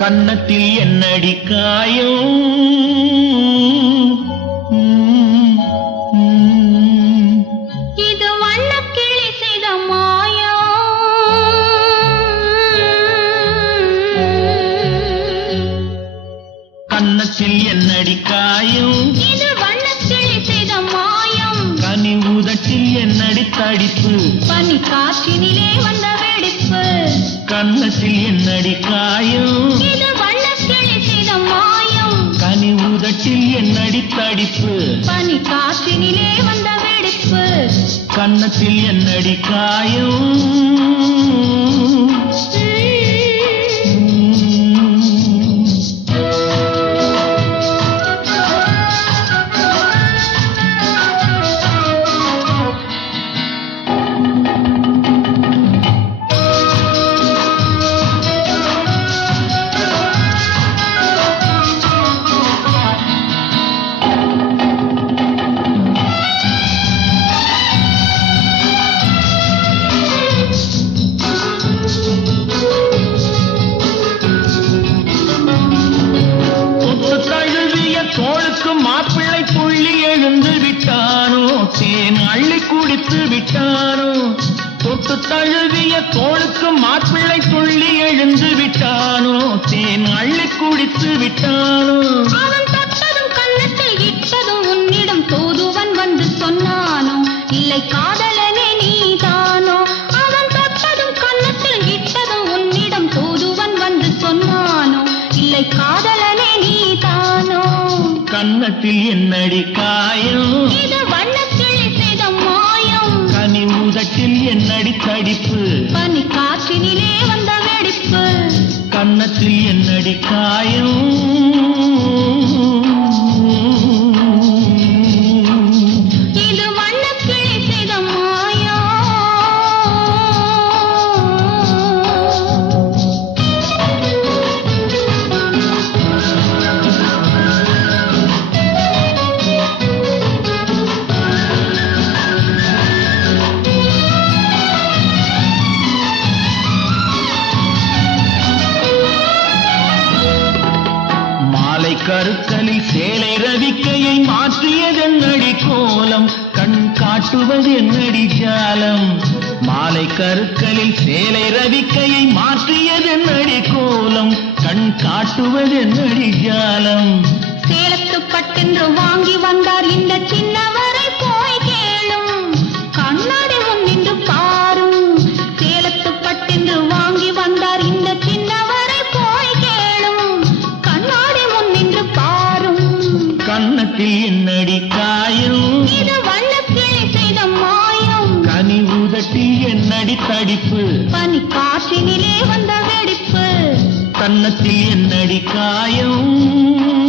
கன்னத்தில் என்னடி காயம். இது வண்ணக்கிளி செய்த மாயம். கன்னத்தில் என்னடி காயம்? இது வண்ணக்கிளி செய்த மாயம். கனி உதட்டில் என்னடி தடிப்பு? பனி காற்றினிலே வந்த கன்னத்தில் என்னடி காயம்? கனி உதட்டில் என்னடி தடிப்பு? பனி காற்றினிலே வந்த வெடிப்பு. கன்னத்தில் என்னடி காயம்? தோளுக்கு மாப்பிள்ளை புள்ளி எழுந்து விட்டானோ தேன் அள்ளி குடித்து விட்டானோ தொட்டு தழுவிய தோளுக்கு மாப்பிள்ளை புள்ளி எழுந்து விட்டானோ தேன் அள்ளி குடித்து விட்டானோ கன்னத்தில் என்னடி காயம்? கனி உதட்டில் என்னடி தடிப்பு? பனி காற்றினிலே வந்த வெடிப்பு. கன்னத்தில் என்னடி காயம்? கருக்கலில் சேலை ரவிக்கையை மாற்றியதென்னடி கோலம் கண் காட்டுவது என்னடி ஜாலம்? மாலை கருக்கலில் சேலை ரவிக்கையை மாற்றியதென்னடி கோலம் கண் காட்டுவது என்னடி ஜாலம்? சேலத்து பட்டென்று வாங்கி வந்த கன்னத்தில் என்னடி காயம். கனி உதட்டில் என்னடி தடிப்பு. பனி காற்றினிலே வந்த வெடிப்பு. கன்னத்தில் என்னடி காயம்.